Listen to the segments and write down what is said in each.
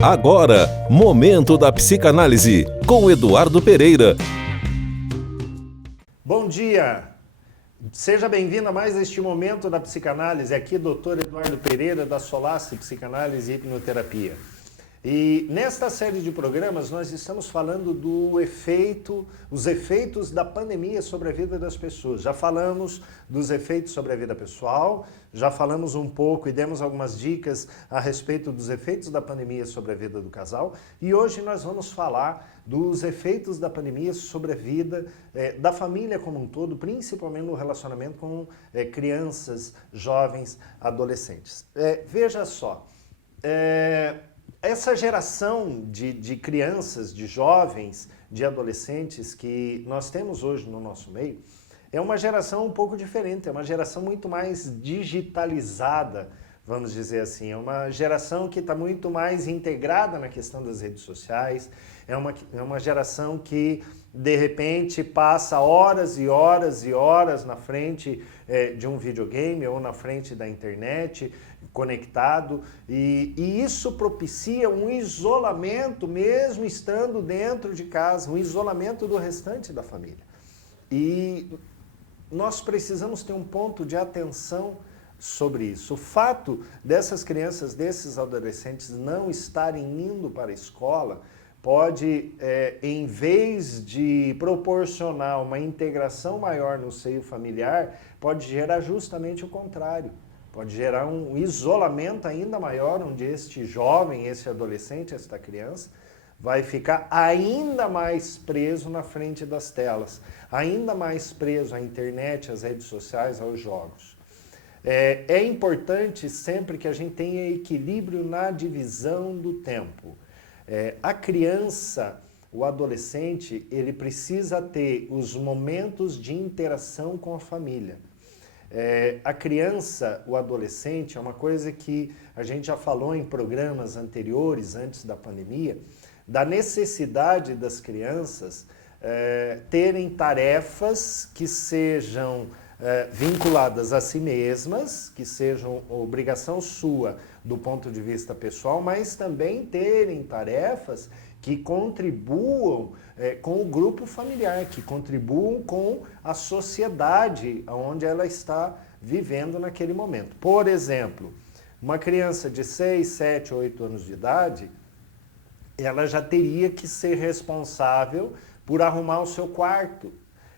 Agora, Momento da Psicanálise, com Eduardo Pereira. Bom dia! Seja bem-vindo a mais este Momento da Psicanálise. Aqui, Dr. Eduardo Pereira, da Solace Psicanálise e Hipnoterapia. E nesta série de programas nós estamos falando os efeitos da pandemia sobre a vida das pessoas. Já falamos dos efeitos sobre a vida pessoal, já falamos um pouco e demos algumas dicas a respeito dos efeitos da pandemia sobre a vida do casal. E hoje nós vamos falar dos efeitos da pandemia sobre a vida da família como um todo, principalmente no relacionamento com crianças, jovens, adolescentes. Veja só, essa geração de crianças, de jovens, de adolescentes que nós temos hoje no nosso meio, é uma geração um pouco diferente, é uma geração muito mais digitalizada, vamos dizer assim. É uma geração que está muito mais integrada na questão das redes sociais, é uma geração que, de repente, passa horas e horas e horas na frente de um videogame ou na frente da internet, conectado, e isso propicia um isolamento, mesmo estando dentro de casa, um isolamento do restante da família. E nós precisamos ter um ponto de atenção sobre isso. O fato dessas crianças, desses adolescentes não estarem indo para a escola pode, em vez de proporcionar uma integração maior no seio familiar, pode gerar justamente o contrário. Pode gerar um isolamento ainda maior, onde este jovem, esse adolescente, esta criança, vai ficar ainda mais preso na frente das telas, ainda mais preso à internet, às redes sociais, aos jogos. É importante sempre que a gente tenha equilíbrio na divisão do tempo. A criança, o adolescente, ele precisa ter os momentos de interação com a família. A criança, o adolescente, é uma coisa que a gente já falou em programas anteriores, antes da pandemia, da necessidade das crianças terem tarefas que sejam vinculadas a si mesmas, que sejam obrigação sua do ponto de vista pessoal, mas também terem tarefas que contribuam com o grupo familiar, que contribuam com a sociedade onde ela está vivendo naquele momento. Por exemplo, uma criança de 6, 7, 8 anos de idade, ela já teria que ser responsável por arrumar o seu quarto.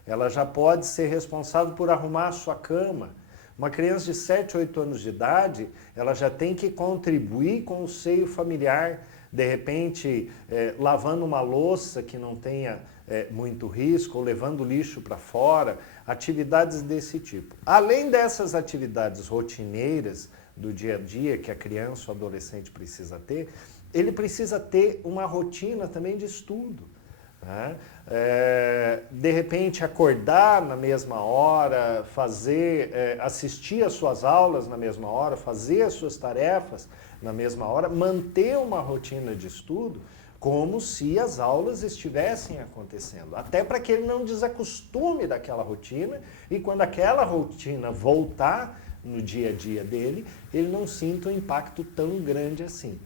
Ela já pode ser responsável por arrumar a sua cama. Uma criança de 7, 8 anos de idade, ela já tem que contribuir com o seio familiar, de repente lavando uma louça que não tenha muito risco, ou levando lixo para fora, atividades desse tipo. Além dessas atividades rotineiras do dia a dia que a criança ou adolescente precisa ter, ele precisa ter uma rotina também de estudo. Né? De repente acordar na mesma hora, assistir às suas aulas na mesma hora, fazer as suas tarefas na mesma hora, manter uma rotina de estudo como se as aulas estivessem acontecendo, até para que ele não desacostume daquela rotina e quando aquela rotina voltar no dia a dia dele, ele não sinta um impacto tão grande assim.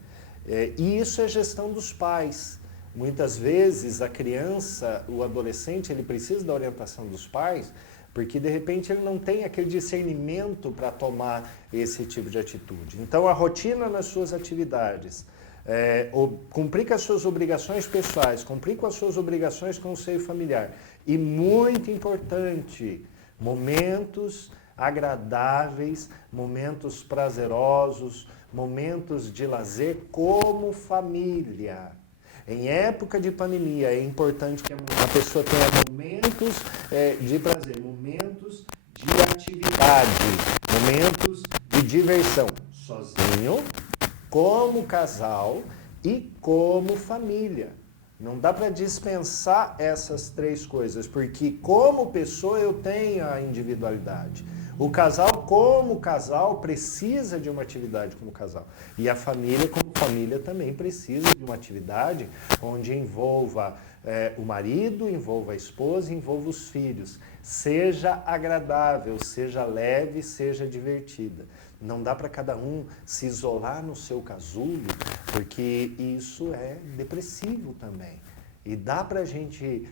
E isso é gestão dos pais. Muitas vezes a criança, o adolescente, ele precisa da orientação dos pais, porque de repente ele não tem aquele discernimento para tomar esse tipo de atitude. Então a rotina nas suas atividades, cumprir com as suas obrigações pessoais, cumprir com as suas obrigações com o seio familiar. E muito importante, momentos agradáveis, momentos prazerosos, momentos de lazer como família. Em época de pandemia, é importante que a pessoa tenha momentos de prazer, momentos de atividade, momentos de diversão, sozinho, como casal e como família. Não dá para dispensar essas três coisas, porque como pessoa eu tenho a individualidade. O casal, como casal, precisa de uma atividade como casal. E a família, como família, também precisa de uma atividade onde envolva o marido, envolva a esposa, envolva os filhos. Seja agradável, seja leve, seja divertida. Não dá para cada um se isolar no seu casulo, porque isso é depressivo também. E dá para a gente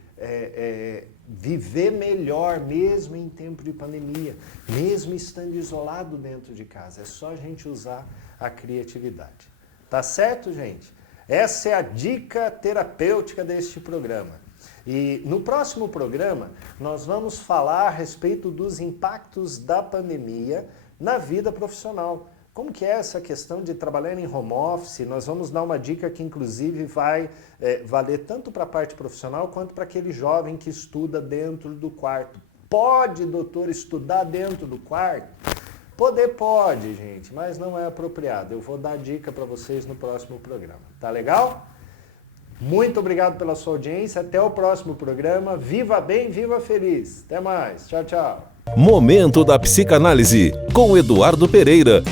viver melhor mesmo em tempo de pandemia, mesmo estando isolado dentro de casa. É só a gente usar a criatividade. Tá certo, gente? Essa é a dica terapêutica deste programa. E no próximo programa, nós vamos falar a respeito dos impactos da pandemia na vida profissional. Como que é essa questão de trabalhar em home office? Nós vamos dar uma dica que inclusive vai valer tanto para a parte profissional quanto para aquele jovem que estuda dentro do quarto. Pode, doutor, estudar dentro do quarto? Poder pode, gente, mas não é apropriado. Eu vou dar dica para vocês no próximo programa. Tá legal? Muito obrigado pela sua audiência. Até o próximo programa. Viva bem, viva feliz. Até mais. Tchau, tchau. Momento da Psicanálise, com Eduardo Pereira.